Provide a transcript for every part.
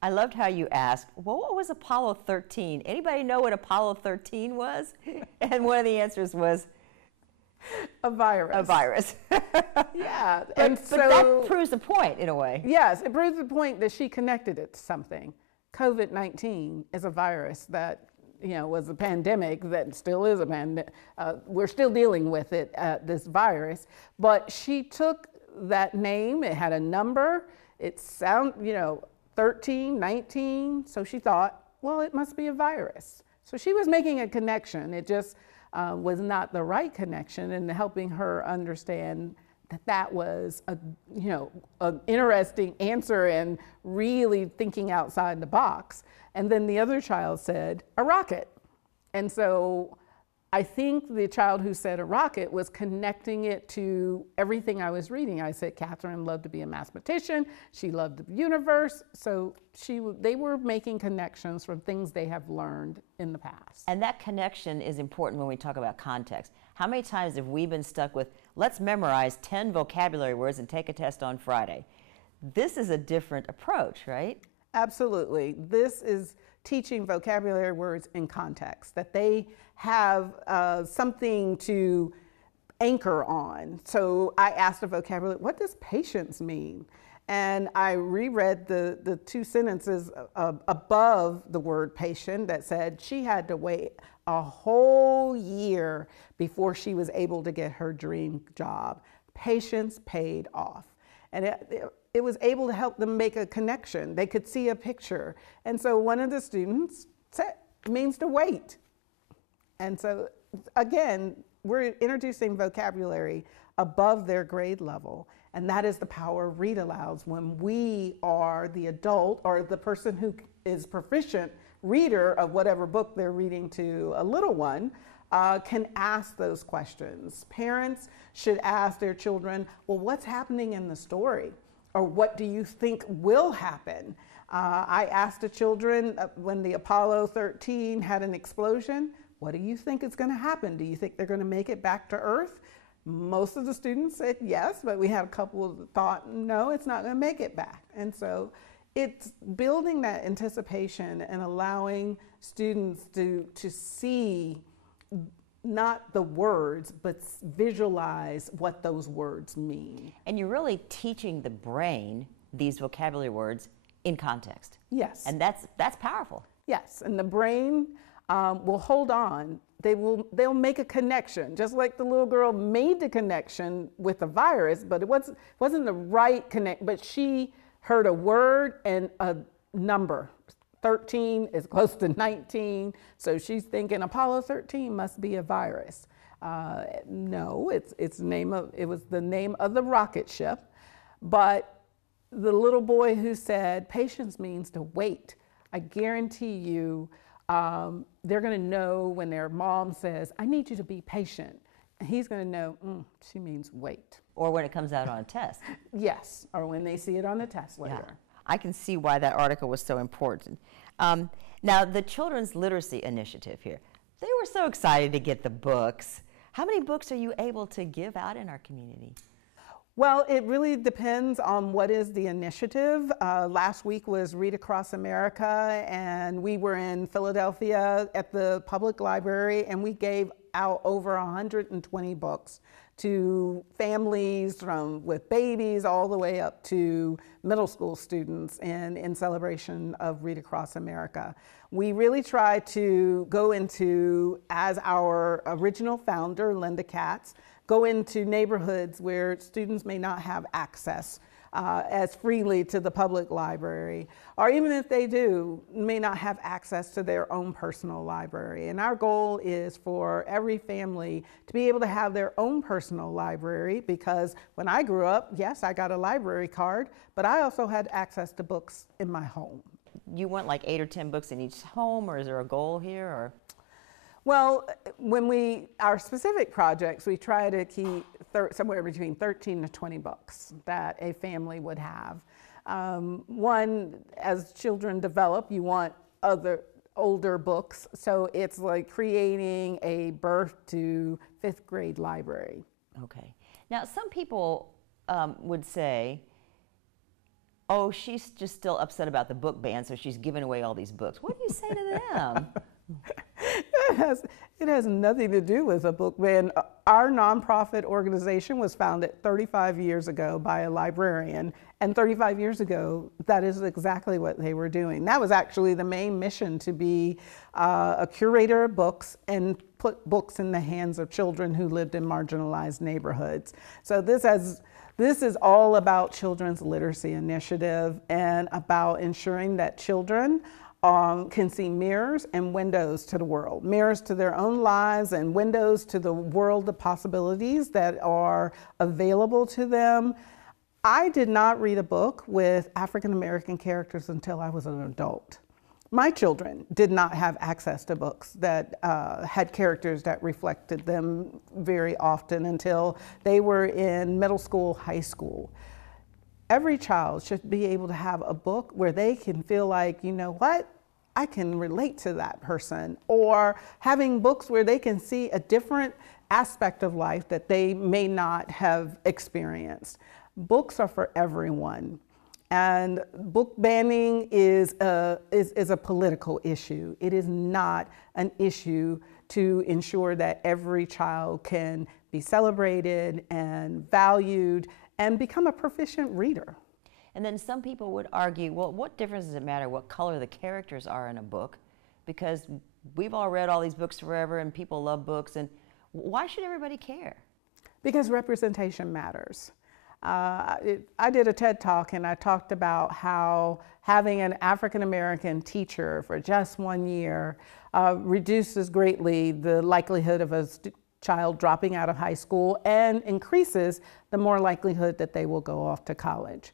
I loved how you asked, well, what was Apollo 13? Anybody know what Apollo 13 was? And one of the answers was a virus. A virus. Yeah. But that proves the point in a way. Yes, it proves the point that she connected it to something. COVID-19 is a virus that, was a pandemic that still is a pandemic. We're still dealing with it, this virus. But she took that name, it had a number, it 13, 19, so she thought, well, it must be a virus. So she was making a connection. It just was not the right connection, and helping her understand that was an interesting answer and really thinking outside the box. And then the other child said, a rocket. And so I think the child who said a rocket was connecting it to everything I was reading. I said Catherine loved to be a mathematician. She loved the universe. So they were making connections from things they have learned in the past. And that connection is important when we talk about context. How many times have we been stuck with, let's memorize 10 vocabulary words and take a test on Friday? This is a different approach, right? Absolutely. This is teaching vocabulary words in context, that they have something to anchor on. So I asked a vocabulary, what does patience mean? And I reread the two sentences above the word patient that said she had to wait a whole year before she was able to get her dream job. Patience paid off. And it was able to help them make a connection. They could see a picture. And so one of the students said, it means to wait. And so again, we're introducing vocabulary above their grade level. And that is the power of read alouds, when we are the adult or the person who is proficient reader of whatever book they're reading to a little one, can ask those questions. Parents should ask their children, well, what's happening in the story? Or what do you think will happen? I asked the children when the Apollo 13 had an explosion, what do you think is going to happen? Do you think they're going to make it back to Earth? Most of the students said yes, but we had a couple that thought, no, it's not going to make it back. And so it's building that anticipation and allowing students to see not the words, but visualize what those words mean. And you're really teaching the brain these vocabulary words in context. Yes. And that's powerful. Yes, and the brain will hold on. They'll make a connection, just like the little girl made the connection with the virus, but it wasn't the right connect, but she heard a word and a number. 13 is close to 19, so she's thinking Apollo 13 must be a virus. No, it was the name of the rocket ship, but the little boy who said patience means to wait, I guarantee you they're going to know when their mom says, I need you to be patient. And he's going to know, she means wait. Or when it comes out on a test. Yes, or when they see it on the test later. Yeah. I can see why that article was so important. Now, the Children's Literacy Initiative here, they were so excited to get the books. How many books are you able to give out in our community? Well, it really depends on what is the initiative. Last week was Read Across America, and we were in Philadelphia at the public library, and we gave out over 120 books to families with babies all the way up to middle school students in celebration of Read Across America. We really try to go into, as our original founder, Linda Katz, go into neighborhoods where students may not have access as freely to the public library, or even if they do, may not have access to their own personal library. And our goal is for every family to be able to have their own personal library, because when I grew up, yes, I got a library card, but I also had access to books in my home. You want like 8 or 10 books in each home, or is there a goal here? Or? Well, when our specific projects, we try to keep somewhere between 13 to 20 books that a family would have. One, as children develop, you want other older books, so it's like creating a birth to 5th grade library. Okay. Now, some people would say, oh, she's just still upset about the book ban, so she's giving away all these books. What do you say to them? It has nothing to do with a book ban. Our nonprofit organization was founded 35 years ago by a librarian, and 35 years ago, that is exactly what they were doing. That was actually the main mission, to be a curator of books and put books in the hands of children who lived in marginalized neighborhoods. So this is all about Children's Literacy Initiative and about ensuring that children can see mirrors and windows to the world, mirrors to their own lives and windows to the world of possibilities that are available to them. I did not read a book with African American characters until I was an adult. My children did not have access to books that had characters that reflected them very often until they were in middle school, high school. Every child should be able to have a book where they can feel like, you know what, I can relate to that person, or having books where they can see a different aspect of life that they may not have experienced. Books are for everyone. And book banning is a political issue. It is not an issue to ensure that every child can be celebrated and valued and become a proficient reader. And then some people would argue, well, what difference does it matter what color the characters are in a book? Because we've all read all these books forever and people love books, and why should everybody care? Because representation matters. I did a TED Talk and I talked about how having an African American teacher for just 1 year reduces greatly the likelihood of a child dropping out of high school and increases the more likelihood that they will go off to college.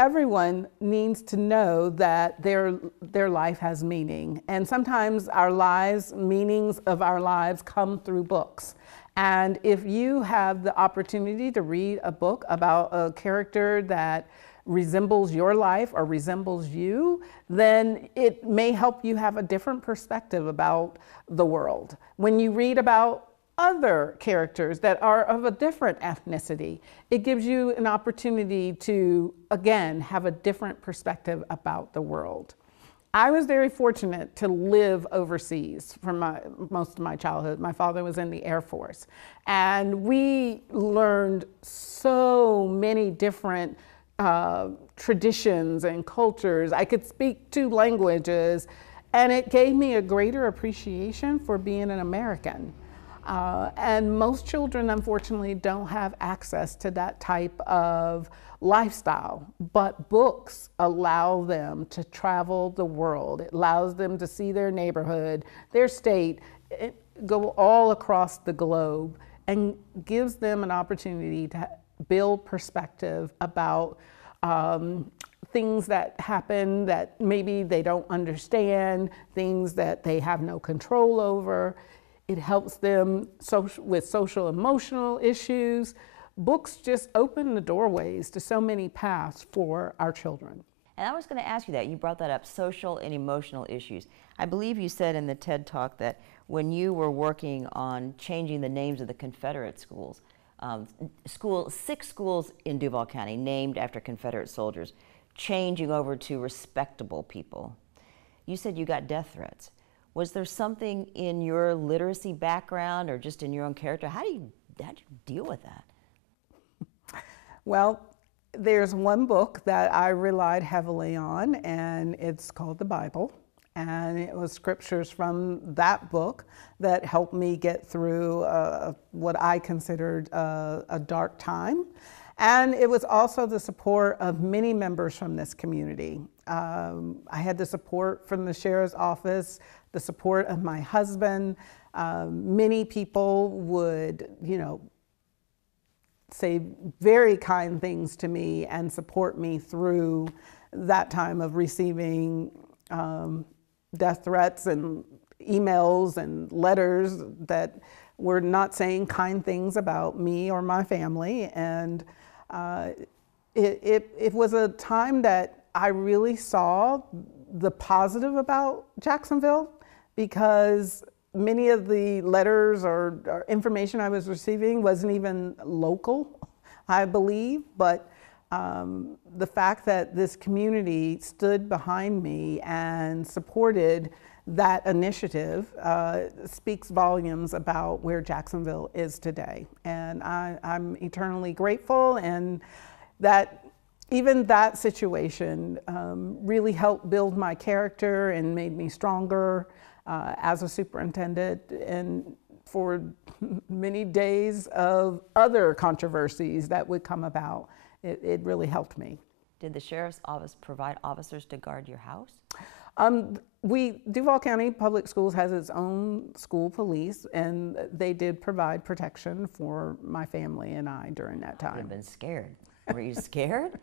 Everyone needs to know that their life has meaning, and sometimes our lives, meanings of our lives come through books. And if you have the opportunity to read a book about a character that resembles your life or resembles you, then it may help you have a different perspective about the world. When you read about other characters that are of a different ethnicity, it gives you an opportunity to, again, have a different perspective about the world. I was very fortunate to live overseas for most of my childhood. My father was in the Air Force, and we learned so many different traditions and cultures. I could speak 2 languages, and it gave me a greater appreciation for being an American. And most children, unfortunately, don't have access to that type of lifestyle, but books allow them to travel the world. It allows them to see their neighborhood, their state, go all across the globe, and gives them an opportunity to build perspective about things that happen that maybe they don't understand, things that they have no control over. It helps them with social emotional issues. Books just open the doorways to so many paths for our children. And I was going to ask you that. You brought that up, social and emotional issues. I believe you said in the TED Talk that when you were working on changing the names of the Confederate schools, 6 schools in Duval County named after Confederate soldiers, changing over to respectable people, you said you got death threats. Was there something in your literacy background or just in your own character? How'd you deal with that? Well, there's one book that I relied heavily on, and it's called the Bible. And it was scriptures from that book that helped me get through what I considered a dark time. And it was also the support of many members from this community. I had the support from the sheriff's office, the support of my husband. Many people would, say very kind things to me and support me through that time of receiving death threats and emails and letters that were not saying kind things about me or my family. And it was a time that I really saw the positive about Jacksonville, because many of the letters or information I was receiving wasn't even local, I believe, but The fact that this community stood behind me and supported that initiative speaks volumes about where Jacksonville is today. And I'm eternally grateful, and that even that situation really helped build my character and made me stronger as a superintendent, and for many days of other controversies that would come about. It really helped me. Did the sheriff's office provide officers to guard your house? Duval County Public Schools has its own school police, and they did provide protection for my family and I during that time. You've been scared. Were you scared?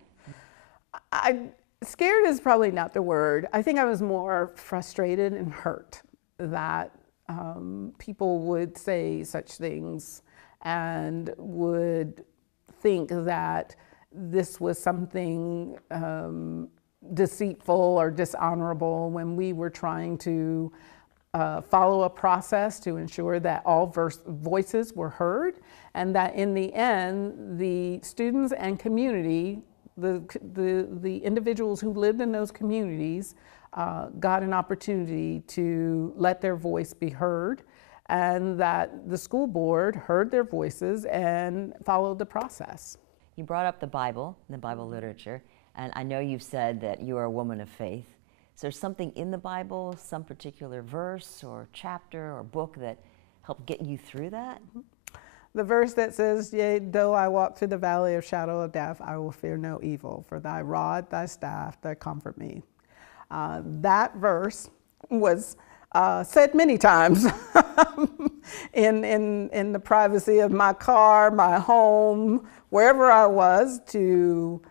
Scared is probably not the word. I think I was more frustrated and hurt that people would say such things and would think that this was something deceitful or dishonorable when we were trying to follow a process to ensure that all voices were heard, and that in the end, the students and community, the individuals who lived in those communities got an opportunity to let their voice be heard, and that the school board heard their voices and followed the process. You brought up the Bible and the Bible literature, and I know you've said that you are a woman of faith. Is there something in the Bible, some particular verse or chapter or book that helped get you through that? The verse that says, "Yea, though I walk through the valley of shadow of death, I will fear no evil, for thy rod, thy staff, they comfort me." That verse was said many times in the privacy of my car, my home, wherever I was, to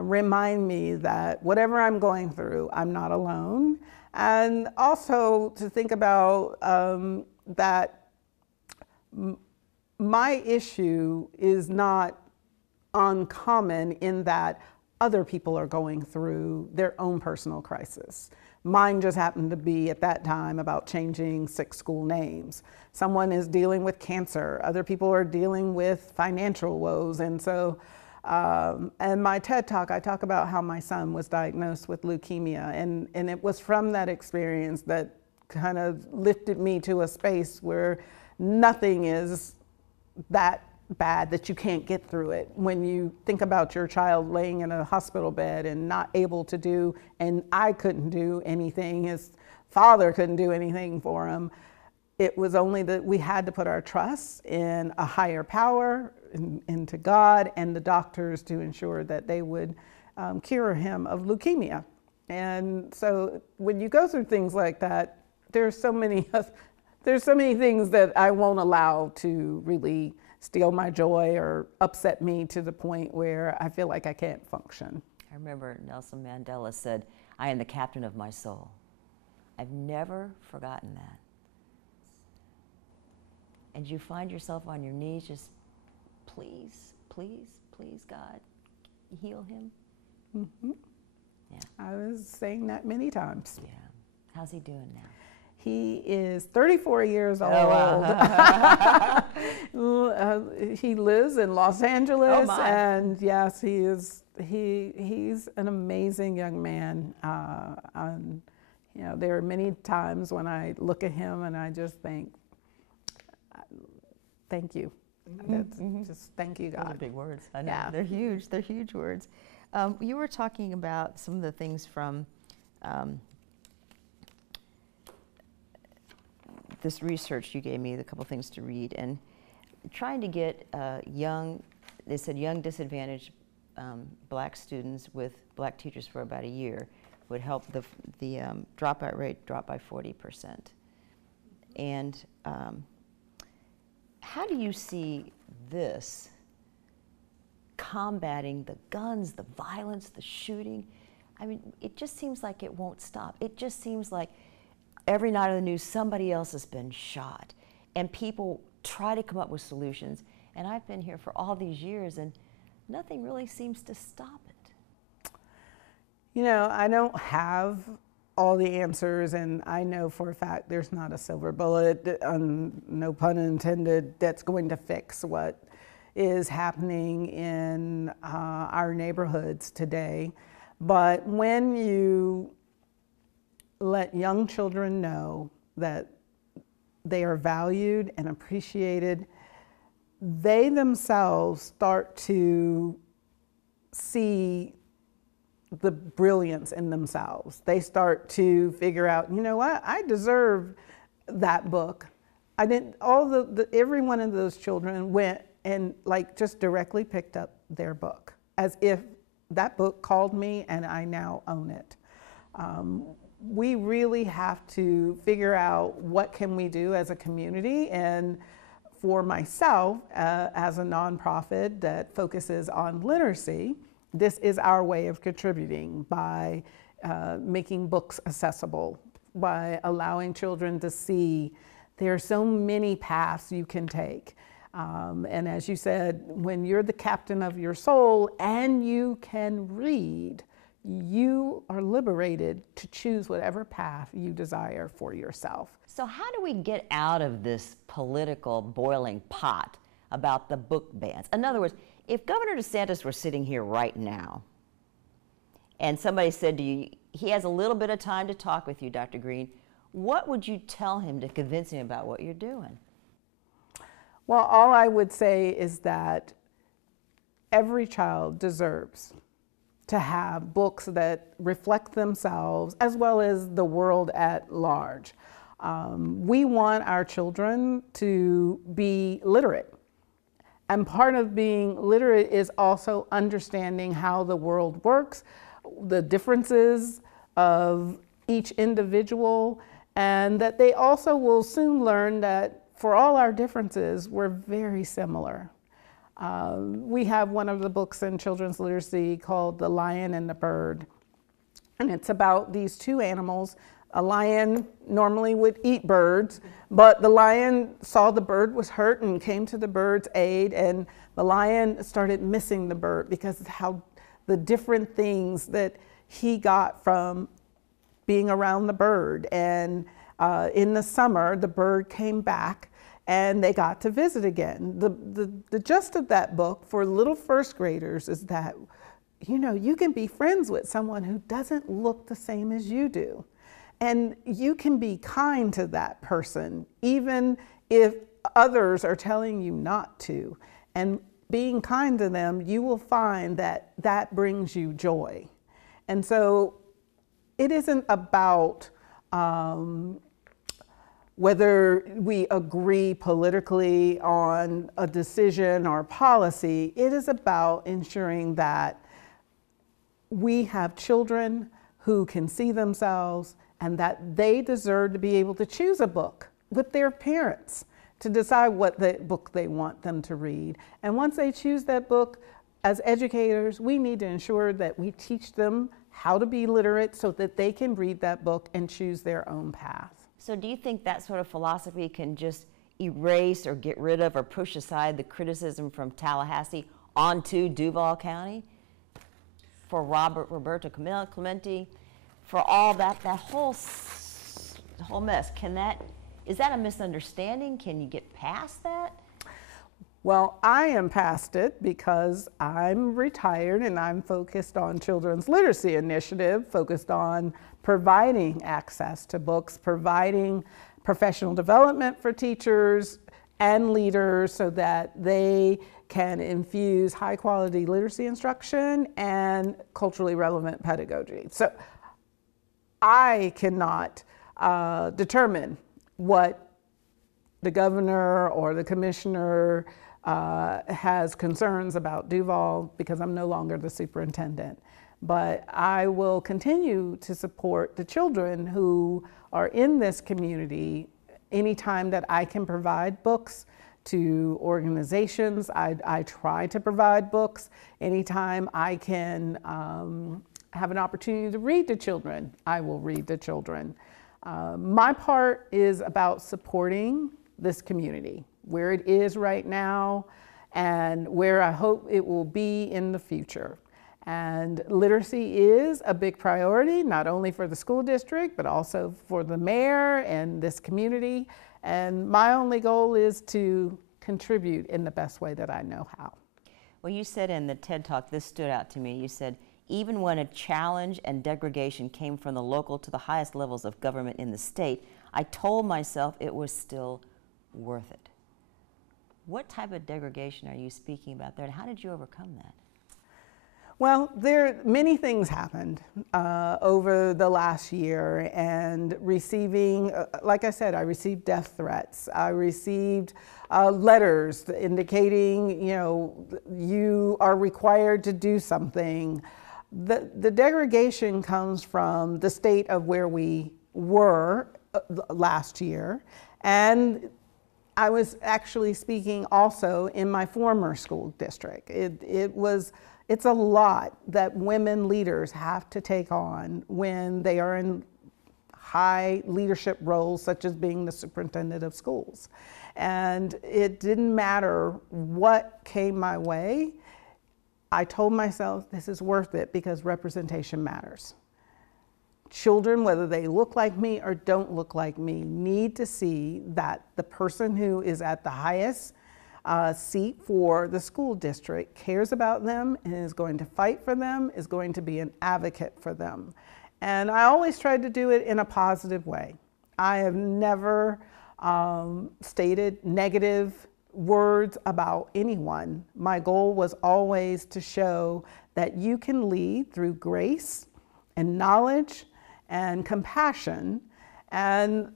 remind me that whatever I'm going through, I'm not alone. And also to think about that my issue is not uncommon in that other people are going through their own personal crisis. Mine just happened to be at that time about changing 6 school names. Someone is dealing with cancer. Other people are dealing with financial woes. And so, and my TED Talk, I talk about how my son was diagnosed with leukemia. And it was from that experience that kind of lifted me to a space where nothing is that bad that you can't get through it. When you think about your child laying in a hospital bed and not able to do, and I couldn't do anything, his father couldn't do anything for him, it was only that we had to put our trust in a higher power, into God and the doctors, to ensure that they would cure him of leukemia. And so when you go through things like that, there's so many things that I won't allow to really steal my joy or upset me to the point where I feel like I can't function. I remember Nelson Mandela said, "I am the captain of my soul." I've never forgotten that. And you find yourself on your knees just, please, please, please, God, heal him? Mm-hmm. Yeah. I was saying that many times. Yeah. How's he doing now? He is 34 years old. Oh, wow. He lives in Los Angeles, oh, and yes, he's an amazing young man. You know, there are many times when I look at him and I just think, thank you. Mm-hmm. Just thank you, God. Those are big words. I know. Yeah. They're huge. They're huge words. You were talking about some of the things from this research you gave me, a couple things to read, and trying to get they said young disadvantaged black students with black teachers for about a year would help the dropout rate drop by 40%. And how do you see this combating the guns, the violence, the shooting? I mean, it just seems like it won't stop. It just seems like every night on the news, somebody else has been shot, and people try to come up with solutions. And I've been here for all these years, and nothing really seems to stop it. You know, I don't have all the answers, and I know for a fact there's not a silver bullet, no pun intended, that's going to fix what is happening in our neighborhoods today. But when you let young children know that they are valued and appreciated, they themselves start to see the brilliance in themselves. They start to figure out, you know what, I deserve that book. I didn't, every one of those children went and like just directly picked up their book as if that book called me and I now own it. We really have to figure out what can we do as a community, and for myself, as a nonprofit that focuses on literacy, this is our way of contributing by making books accessible, by allowing children to see there are so many paths you can take. And as you said, when you're the captain of your soul and you can read, you are liberated to choose whatever path you desire for yourself. So how do we get out of this political boiling pot about the book bans? In other words, if Governor DeSantis were sitting here right now and somebody said to you, he has a little bit of time to talk with you, Dr. Greene, what would you tell him to convince him about what you're doing? Well, all I would say is that every child deserves to have books that reflect themselves as well as the world at large. We want our children to be literate. And part of being literate is also understanding how the world works, the differences of each individual, and that they also will soon learn that for all our differences, we're very similar. We have one of the books in children's literacy called The Lion and the Bird. And it's about these two animals. A lion normally would eat birds, but the lion saw the bird was hurt and came to the bird's aid, and the lion started missing the bird because of how the different things that he got from being around the bird. And in the summer, the bird came back and they got to visit again. The gist of that book for little first graders is that, you know, you can be friends with someone who doesn't look the same as you do. And you can be kind to that person, even if others are telling you not to. And being kind to them, you will find that that brings you joy. And so it isn't about whether we agree politically on a decision or policy. It is about ensuring that we have children who can see themselves and that they deserve to be able to choose a book with their parents to decide what the book they want them to read. And once they choose that book, as educators, we need to ensure that we teach them how to be literate so that they can read that book and choose their own path. So do you think that sort of philosophy can just erase or get rid of or push aside the criticism from Tallahassee onto Duval County? For Roberto Clemente, for all that whole mess, is that a misunderstanding? Can you get past that? Well, I am past it because I'm retired and I'm focused on Children's Literacy Initiative, focused on providing access to books, providing professional development for teachers and leaders so that they can infuse high quality literacy instruction and culturally relevant pedagogy. So I cannot determine what the governor or the commissioner has concerns about Duval because I'm no longer the superintendent. But I will continue to support the children who are in this community anytime that I can provide books to organizations. I try to provide books anytime I can have an opportunity to read to children. I will read to children. My part is about supporting this community, where it is right now and where I hope it will be in the future. And literacy is a big priority, not only for the school district, but also for the mayor and this community. And my only goal is to contribute in the best way that I know how. Well, you said in the TED Talk, this stood out to me, you said, even when a challenge and degradation came from the local to the highest levels of government in the state, I told myself it was still worth it. What type of degradation are you speaking about there, and how did you overcome that? Well, many things happened over the last year, and receiving, like I said, I received death threats. I received letters indicating, you are required to do something. The degradation comes from the state of where we were last year, and I was actually speaking also in my former school district. It's a lot that women leaders have to take on when they are in high leadership roles, such as being the superintendent of schools. And it didn't matter what came my way. I told myself this is worth it because representation matters. Children, whether they look like me or don't look like me, need to see that the person who is at the highest seat for the school district cares about them and is going to fight for them, is going to be an advocate for them. And I always tried to do it in a positive way. I have never stated negative words about anyone. My goal was always to show that you can lead through grace and knowledge and compassion, and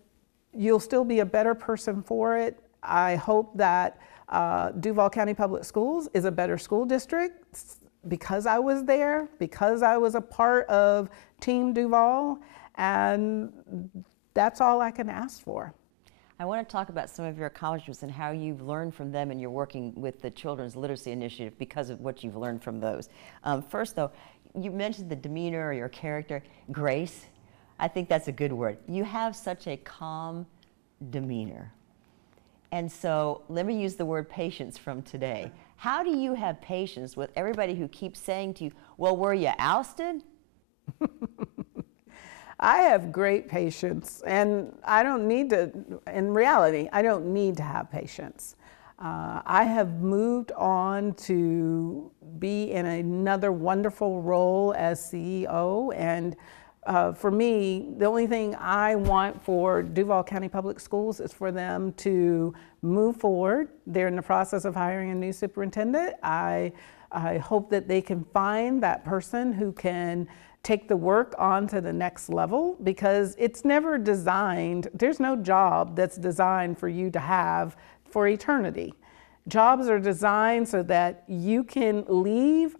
you'll still be a better person for it. I hope that Duval County Public Schools is a better school district because I was there, because I was a part of Team Duval, and that's all I can ask for. I want to talk about some of your accomplishments and how you've learned from them, and you're working with the Children's Literacy Initiative because of what you've learned from those. First, though, you mentioned the demeanor or your character, grace. I think that's a good word. You have such a calm demeanor. And so let me use the word patience from today. How do you have patience with everybody who keeps saying to you, well, were you ousted? I have great patience, and I don't need to, in reality, I don't need to have patience. I have moved on to be in another wonderful role as CEO, and for me, the only thing I want for Duval County Public Schools is for them to move forward. They're in the process of hiring a new superintendent. I hope that they can find that person who can take the work on to the next level, because it's never designed, there's no job that's designed for you to have for eternity. Jobs are designed so that you can leave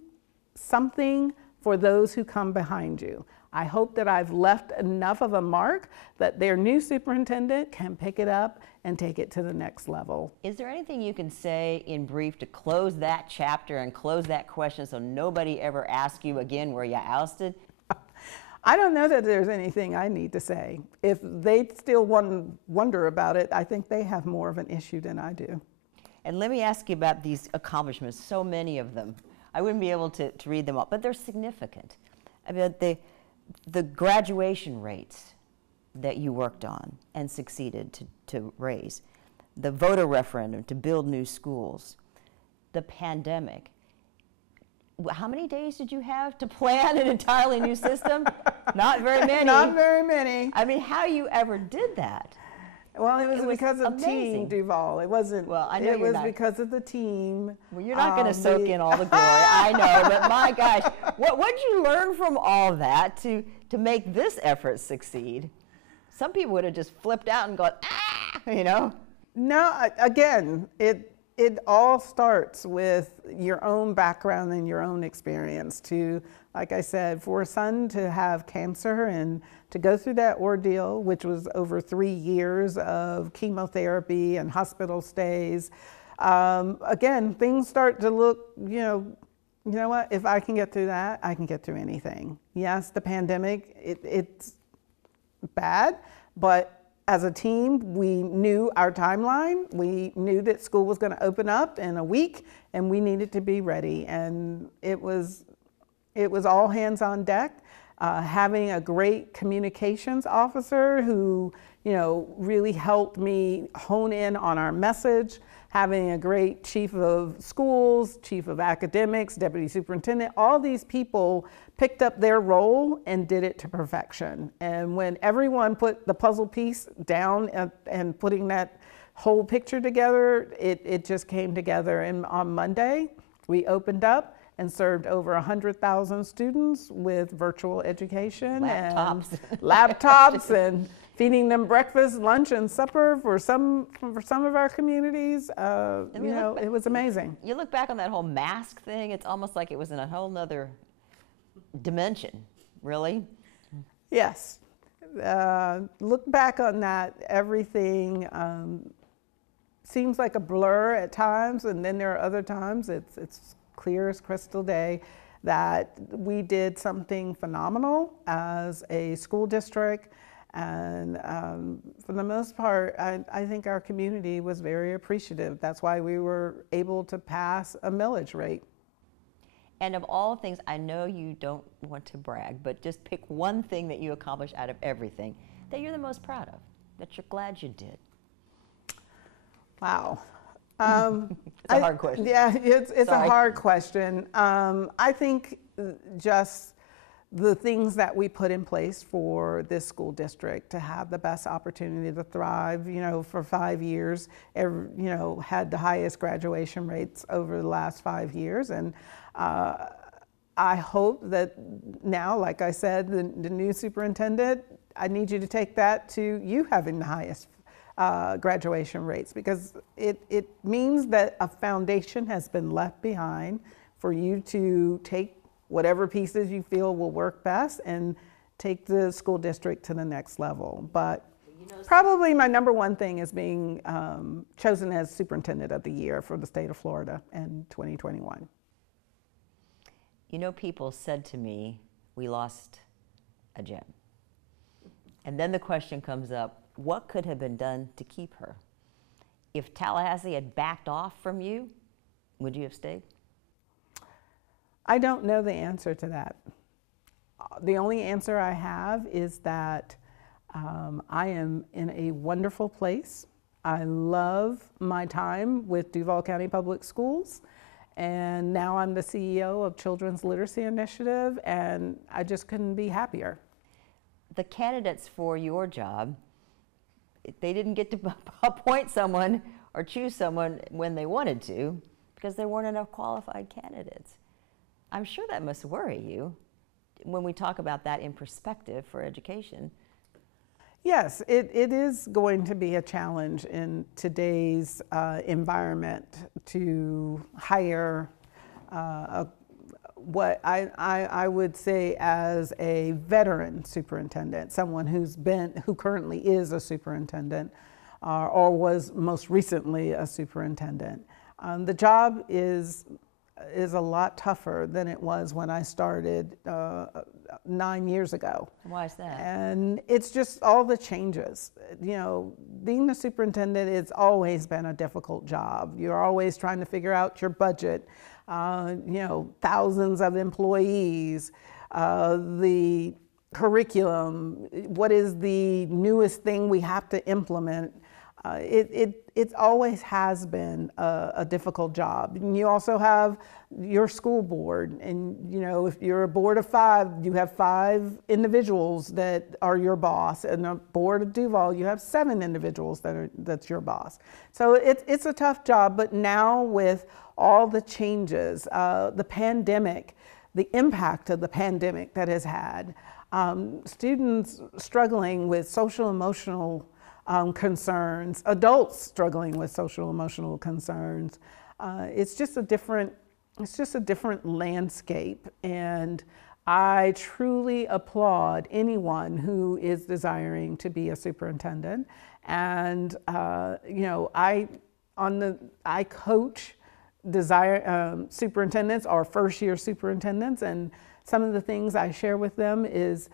something for those who come behind you. I hope that I've left enough of a mark that their new superintendent can pick it up and take it to the next level. Is there anything you can say in brief to close that chapter and close that question so nobody ever asks you again, were you ousted? I don't know that there's anything I need to say. If they still wonder about it, I think they have more of an issue than I do. And let me ask you about these accomplishments, so many of them. I wouldn't be able to read them all, but they're significant. I mean, the graduation rates that you worked on and succeeded to raise, the voter referendum to build new schools, the pandemic. How many days did you have to plan an entirely new system? Not very many. Not very many. I mean, how you ever did that? Well, it was because of amazing. Team Duval. It wasn't. Well, I know it you're was not. Because of the team. Well, you're not going to soak in all the glory. I know, but my gosh, what did you learn from all that to make this effort succeed? Some people would have just flipped out and gone, ah, No, again, it all starts with your own background and your own experience. To, like I said, for a son to have cancer and to go through that ordeal, which was over 3 years of chemotherapy and hospital stays, again, things start to look, you know what, if I can get through that, I can get through anything. Yes, the pandemic, it's bad, but as a team, we knew our timeline. We knew that school was going to open up in a week, and we needed to be ready. And it was all hands on deck. having a great communications officer who, really helped me hone in on our message, having a great chief of schools, chief of academics, deputy superintendent, all these people picked up their role and did it to perfection. And when everyone put the puzzle piece down and putting that whole picture together, it just came together. And on Monday, we opened up and served over 100,000 students with virtual education laptops. and laptops and feeding them breakfast, lunch, and supper for some of our communities. It was amazing. You look back on that whole mask thing, it's almost like it was in a whole nother dimension, really. Yes. Look back on that, everything seems like a blur at times, and then there are other times it's clear as crystal day that we did something phenomenal as a school district. And for the most part, I think our community was very appreciative. That's why we were able to pass a millage rate. And of all things, I know you don't want to brag, but just pick one thing that you accomplished out of everything that you're the most proud of, that you're glad you did. Wow. It's a hard question. Yeah, it's a hard question. I think just the things that we put in place for this school district to have the best opportunity to thrive, for 5 years, had the highest graduation rates over the last 5 years. And I hope that now, like I said, the new superintendent, I need you to take that to you having the highest graduation rates, because it means that a foundation has been left behind for you to take whatever pieces you feel will work best and take the school district to the next level. But probably my number one thing is being chosen as Superintendent of the Year for the state of Florida in 2021. People said to me, we lost a gem. And then the question comes up, what could have been done to keep her? If Tallahassee had backed off from you, would you have stayed? I don't know the answer to that. The only answer I have is that I am in a wonderful place. I love my time with Duval County Public Schools, and now I'm the CEO of Children's Literacy Initiative, and I just couldn't be happier. The candidates for your job, they didn't get to appoint someone or choose someone when they wanted to because there weren't enough qualified candidates. I'm sure that must worry you when we talk about that in perspective for education. Yes, it is going to be a challenge in today's environment to hire what I would say as a veteran superintendent, someone who currently is a superintendent or was most recently a superintendent. The job is a lot tougher than it was when I started 9 years ago. Why is that? And it's just all the changes. Being the superintendent, it's always been a difficult job. You're always trying to figure out your budget, thousands of employees, the curriculum, what is the newest thing we have to implement. It always has been a difficult job. And you also have your school board, and if you're a board of 5, you have 5 individuals that are your boss, and a board of Duval, you have 7 individuals that's your boss. So it's a tough job, but now with all the changes, the pandemic, the impact of the pandemic that has had, students struggling with social emotional concerns, adults struggling with social emotional concerns. It's just a different landscape, and I truly applaud anyone who is desiring to be a superintendent. And I coach superintendents or first-year superintendents, and some of the things I share with them is,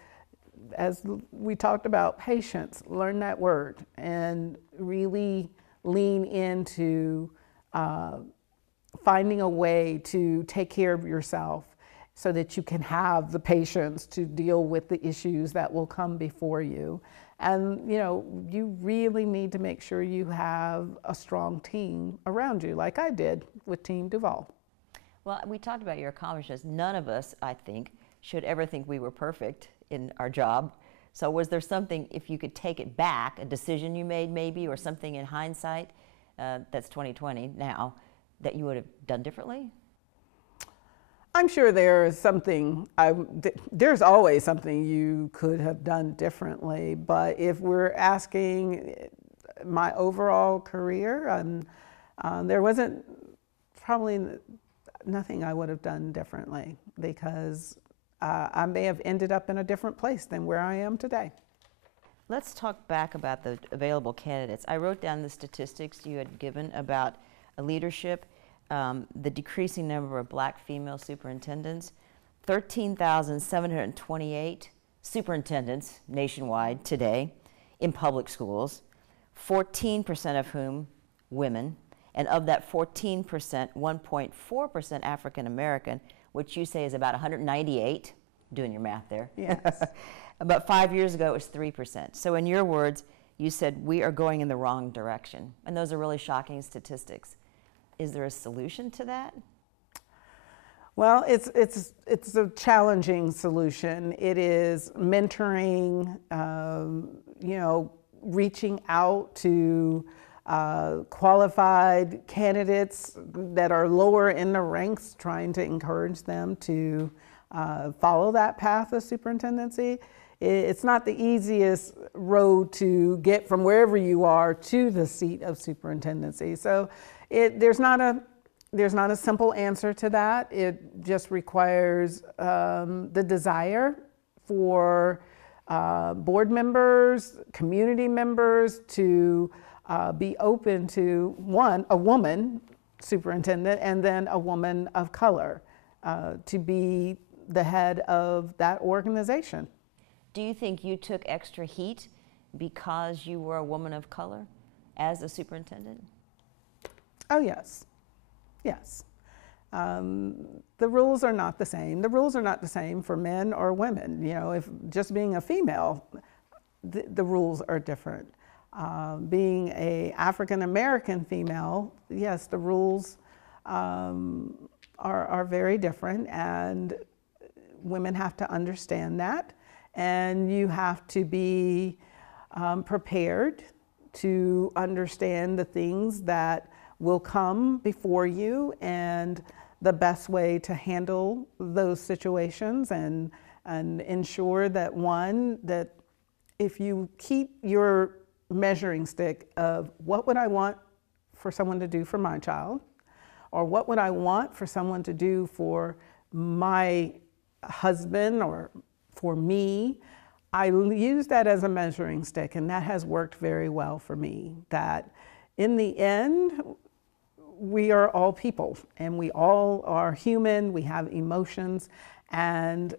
as we talked about, patience. Learn that word and really lean into finding a way to take care of yourself so that you can have the patience to deal with the issues that will come before you. And you really need to make sure you have a strong team around you, like I did with Team Duval. Well, we talked about your accomplishments. None of us, I think, should ever think we were perfect in our job. So was there something, if you could take it back, a decision you made maybe, or something in hindsight, that's 2020 now, that you would have done differently? I'm sure there's something, there's always something you could have done differently, but if we're asking my overall career, there wasn't probably nothing I would have done differently, because I may have ended up in a different place than where I am today. Let's talk back about the available candidates. I wrote down the statistics you had given about leadership, the decreasing number of black female superintendents, 13,728 superintendents nationwide today in public schools, 14% of whom women, and of that 14%, 1.4% African American, which you say is about 198, doing your math there. Yes. About 5 years ago, it was 3%. So in your words, you said we are going in the wrong direction. And those are really shocking statistics. Is there a solution to that? Well, it's a challenging solution. It is mentoring, reaching out to qualified candidates that are lower in the ranks, trying to encourage them to follow that path of superintendency. It's not the easiest road to get from wherever you are to the seat of superintendency. So there's not a simple answer to that. It just requires the desire for board members, community members to be open to, one, a woman superintendent, and then a woman of color to be the head of that organization. Do you think you took extra heat because you were a woman of color as a superintendent? Oh, yes. Yes. The rules are not the same. The rules are not the same for men or women. If just being a female, the rules are different. Being an African American female, yes, the rules are very different, and women have to understand that, and you have to be prepared to understand the things that will come before you and the best way to handle those situations, and ensure that, one, that if you keep your measuring stick of what would I want for someone to do for my child, or what would I want for someone to do for my husband or for me, I use that as a measuring stick, and that has worked very well for me. That in the end, we are all people, and we all are human, we have emotions, and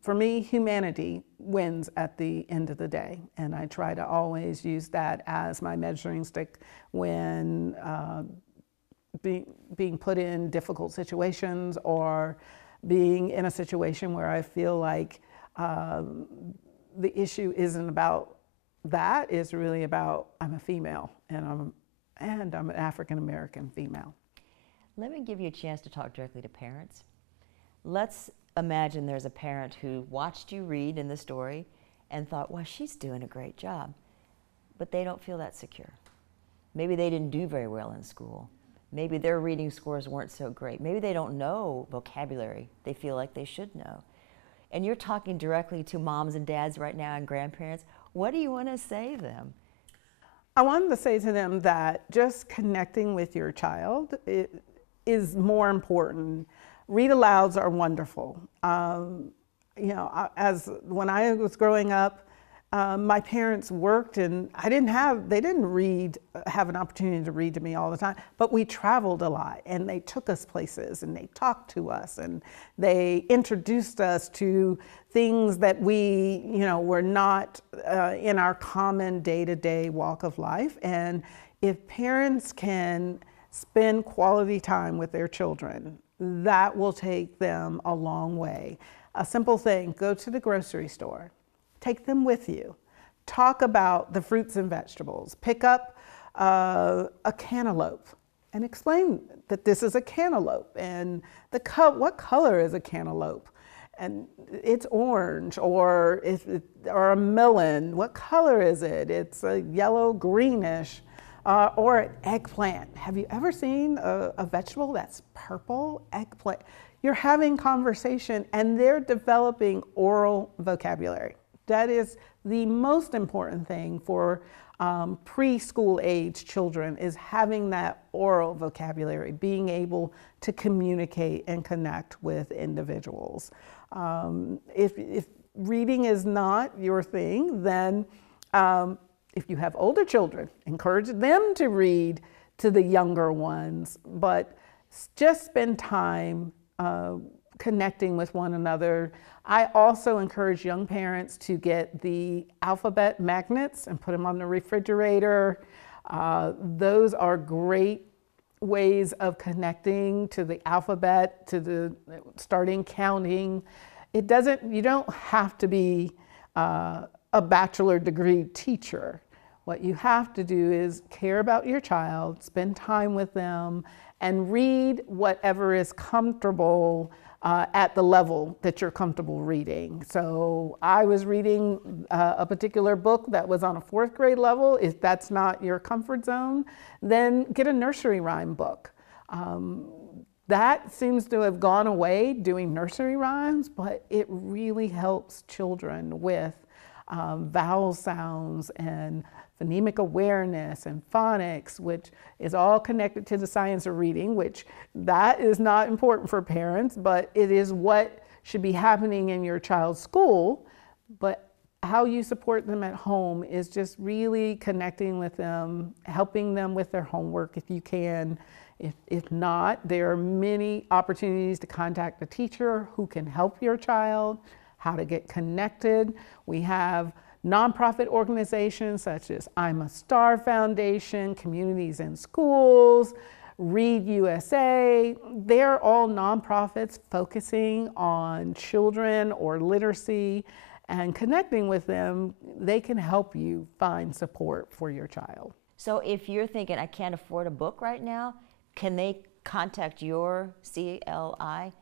for me, humanity wins at the end of the day. And I try to always use that as my measuring stick when being put in difficult situations, or being in a situation where I feel like the issue isn't about that, it's really about I'm a female, and I'm an African American female. Let me give you a chance to talk directly to parents. Let's imagine there's a parent who watched you read in the story and thought, well, she's doing a great job, but they don't feel that secure. Maybe they didn't do very well in school. Maybe their reading scores weren't so great. Maybe they don't know vocabulary they feel like they should know. And you're talking directly to moms and dads right now and grandparents. What do you want to say to them? I wanted to say to them that just connecting with your child is more important. Read alouds are wonderful. As when I was growing up, my parents worked, and they didn't have an opportunity to read to me all the time, but we traveled a lot, and they took us places, and they talked to us, and they introduced us to things that we, were not in our common day-to-day walk of life. And if parents can spend quality time with their children, that will take them a long way. A simple thing, go to the grocery store, take them with you. Talk about the fruits and vegetables. Pick up a cantaloupe and explain that this is a cantaloupe and what color is a cantaloupe? And it's orange, or a melon. What color is it? It's a yellow greenish, or an eggplant. Have you ever seen a vegetable that's purple? Eggplant. You're having conversation, and they're developing oral vocabulary. That is the most important thing for preschool age children, is having that oral vocabulary, being able to communicate and connect with individuals. If reading is not your thing, then if you have older children, encourage them to read to the younger ones, but just spend time connecting with one another. I also encourage young parents to get the alphabet magnets and put them on the refrigerator. Those are great ways of connecting to the alphabet, to starting counting. You don't have to be a bachelor degree teacher. What you have to do is care about your child, spend time with them, and read whatever is comfortable at the level that you're comfortable reading. So I was reading a particular book that was on a 4th grade level. If that's not your comfort zone, then get a nursery rhyme book. That seems to have gone away, doing nursery rhymes, but it really helps children with vowel sounds and phonemic awareness and phonics, which is all connected to the science of reading, which that is not important for parents, but it is what should be happening in your child's school. But how you support them at home is just really connecting with them, helping them with their homework if you can. If not, there are many opportunities to contact a teacher who can help your child, how to get connected. We have nonprofit organizations such as I'm a Star Foundation, Communities in Schools, Read USA. They're all nonprofits focusing on children or literacy, and connecting with them, they can help you find support for your child. So if you're thinking, I can't afford a book right now, can they contact your CLI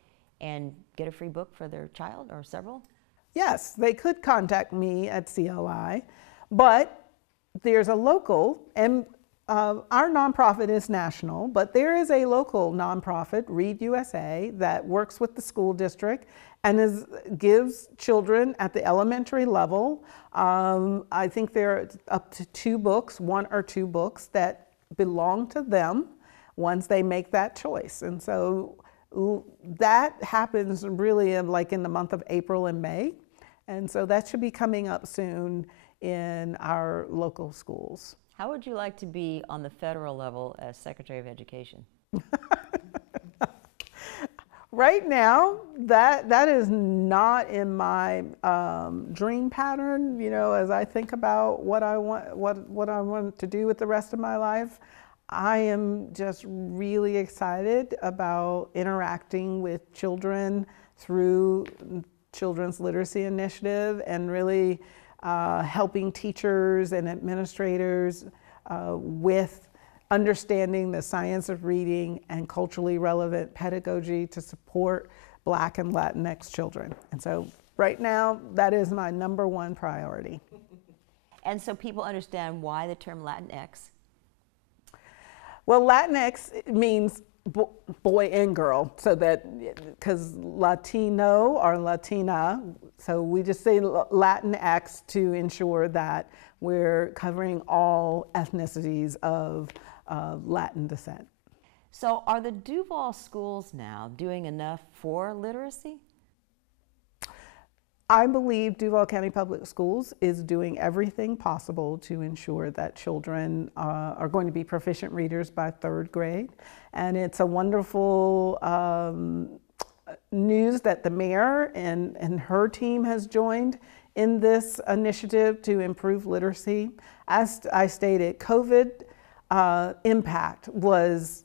and get a free book for their child or several? Yes, they could contact me at CLI, but there's a local, and our nonprofit is national, but there is a local nonprofit, Read USA, that works with the school district and gives children at the elementary level, I think there are up to 2 books, 1 or 2 books that belong to them once they make that choice. And so that happens really like in the month of April and May. And so that should be coming up soon in our local schools. How would you like to be on the federal level as Secretary of Education? Right now, that is not in my dream pattern. You know, as I think about what I want to do with the rest of my life, I am just really excited about interacting with children through Children's Literacy Initiative, and really helping teachers and administrators with understanding the science of reading and culturally relevant pedagogy to support Black and Latinx children. And so right now, that is my #1 priority. And so people understand why the term Latinx? Well, Latinx means boy and girl, so that, because Latino or Latina, so we just say Latinx to ensure that we're covering all ethnicities of Latin descent. So are the Duval schools now doing enough for literacy? I believe Duval County Public Schools is doing everything possible to ensure that children are going to be proficient readers by 3rd grade. And it's a wonderful news that the mayor and her team has joined in this initiative to improve literacy. As I stated, COVID impact was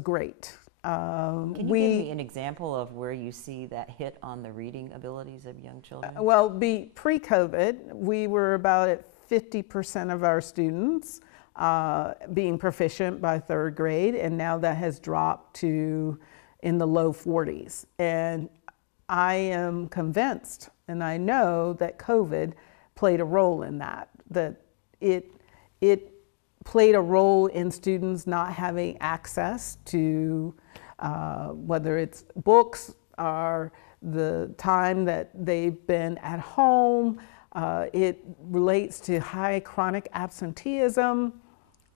great. Can you give me an example of where you see that hit on the reading abilities of young children? Well, pre-COVID, we were about at 50% of our students being proficient by 3rd grade, and now that has dropped to in the low 40s. And I am convinced, and I know that COVID played a role in that, that it played a role in students not having access to whether it's books or the time that they've been at home. It relates to high chronic absenteeism.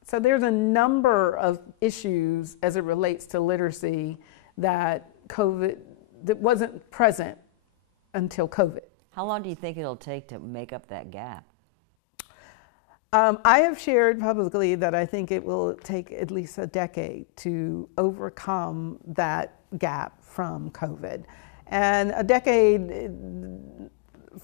So there's a number of issues as it relates to literacy that wasn't present until COVID. How long do you think it'll take to make up that gap? I have shared publicly that I think it will take at least a decade to overcome that gap from COVID. And a decade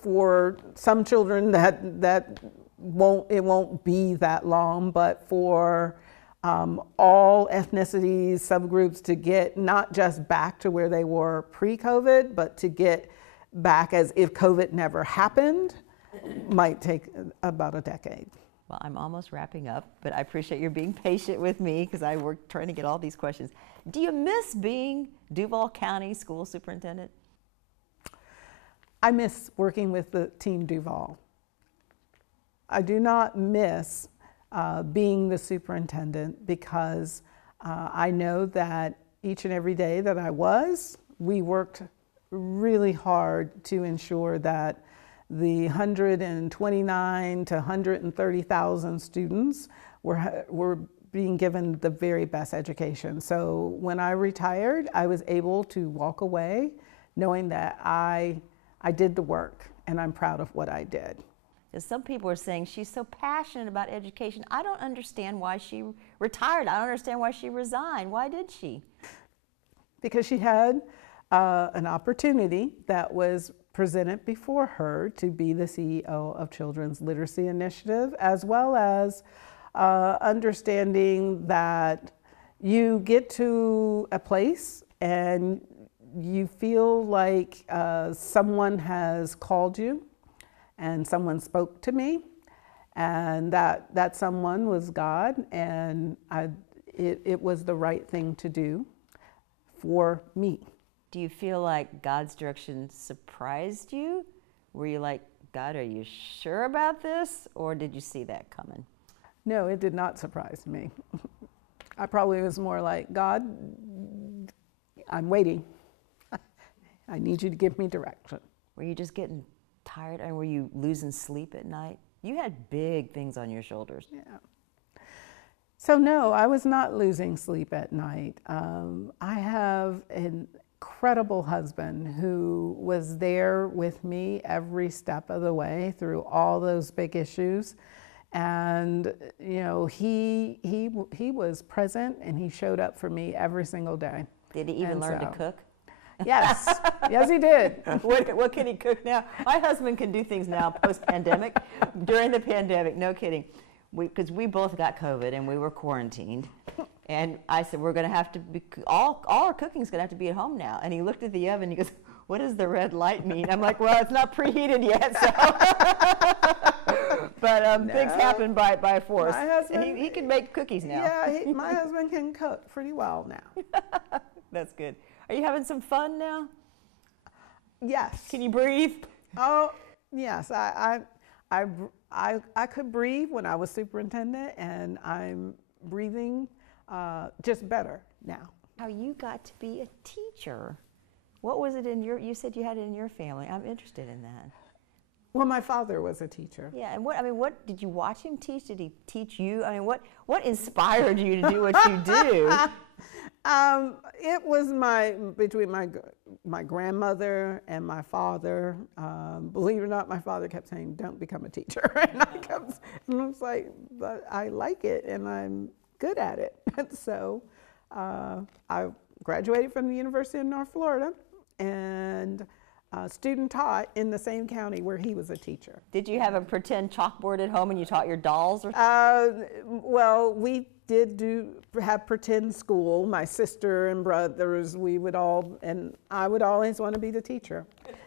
for some children that won't be that long, but for all ethnicities, subgroups to get not just back to where they were pre-COVID, but to get back as if COVID never happened, might take about a decade. Well, I'm almost wrapping up, but I appreciate your being patient with me because I worked trying to get all these questions. Do you miss being Duval County School Superintendent? I miss working with the Team Duval. I do not miss being the superintendent because I know that each and every day that we worked really hard to ensure that the 129 to 130,000 students were being given the very best education. So when I retired, I was able to walk away knowing that I did the work and I'm proud of what I did. Some people are saying she's so passionate about education. I don't understand why she retired. I don't understand why she resigned. Why did she? Because she had an opportunity that was presented before her to be the CEO of Children's Literacy Initiative, as well as understanding that you get to a place and you feel like someone has called you and someone spoke to me, and that someone was God, and it was the right thing to do for me. Do you feel like God's direction surprised you? Were you like, God, are you sure about this? Or did you see that coming? No, it did not surprise me. I probably was more like, God, I'm waiting. I need you to give me direction. Were you just getting tired, and were you losing sleep at night? You had big things on your shoulders. Yeah. So no, I was not losing sleep at night. I have an incredible husband who was there with me every step of the way through all those big issues. And you know, he was present and he showed up for me every single day. Did he even learn to cook? Yes, yes he did. What can he cook now? My husband can do things now post-pandemic. During the pandemic, no kidding, because we both got COVID and we were quarantined. And I said, we're going to have to be, all our cooking's going to have to be at home now. And he looked at the oven, he goes, what does the red light mean? I'm like, well, it's not preheated yet, so. But no, things happen by force. My husband, he can make cookies now. Yeah, my husband can cook pretty well now. That's good. Are you having some fun now? Yes. Can you breathe? Oh, yes. I could breathe when I was superintendent, and I'm breathing just better now. How you got to be a teacher? What was it in you said you had it in your family. I'm interested in that. Well, my father was a teacher. Yeah, and what did you watch him teach? Did he teach you? I mean, what inspired you to do what you do? It was between my grandmother and my father. Believe it or not, my father kept saying, "Don't become a teacher," and I was like, "But I like it, and I'm good at it." And so I graduated from the University of North Florida, and student taught in the same county where he was a teacher. Did you have a pretend chalkboard at home and you taught your dolls? Or Well, we did have pretend school. My sister and brothers, we would all, and I would always want to be the teacher.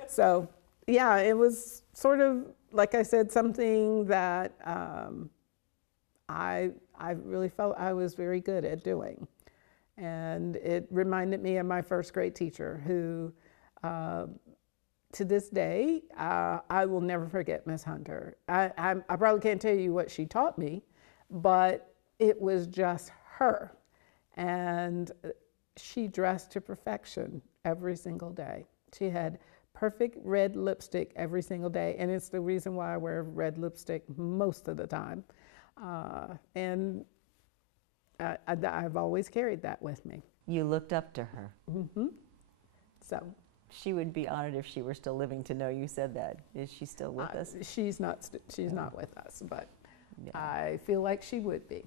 So, yeah, it was sort of, like I said, something that I really felt I was very good at doing. And it reminded me of my first grade teacher who, to this day, I will never forget Miss Hunter. I probably can't tell you what she taught me, but it was just her. And she dressed to perfection every single day. She had perfect red lipstick every single day, and it's the reason why I wear red lipstick most of the time. And I've always carried that with me. you looked up to her. Mm-hmm. So. She would be honored if she were still living to know you said that. Is she still with us? She's not with us, but yeah. I feel like she would be.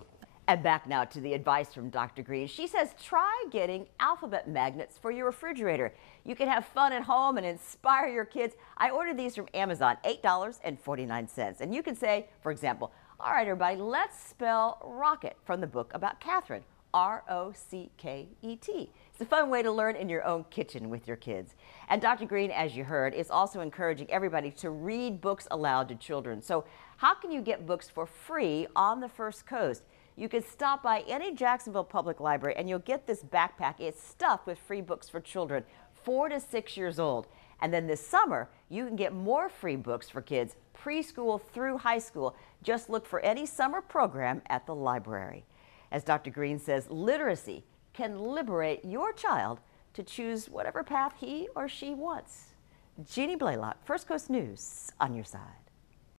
And back now to the advice from Dr. Greene. She says try getting alphabet magnets for your refrigerator. You can have fun at home and inspire your kids. I ordered these from Amazon, $8.49. And you can say, for example, all right, everybody, let's spell rocket from the book about Catherine, R-O-C-K-E-T. It's a fun way to learn in your own kitchen with your kids. And Dr. Greene, as you heard, is also encouraging everybody to read books aloud to children. So how can you get books for free on the First Coast? You can stop by any Jacksonville Public Library and you'll get this backpack. It's stuffed with free books for children 4 to 6 years old. And then this summer, you can get more free books for kids preschool through high school. Just look for any summer program at the library. As Dr. Greene says, literacy can liberate your child to choose whatever path he or she wants. Jeannie Blaylock, First Coast News, on your side.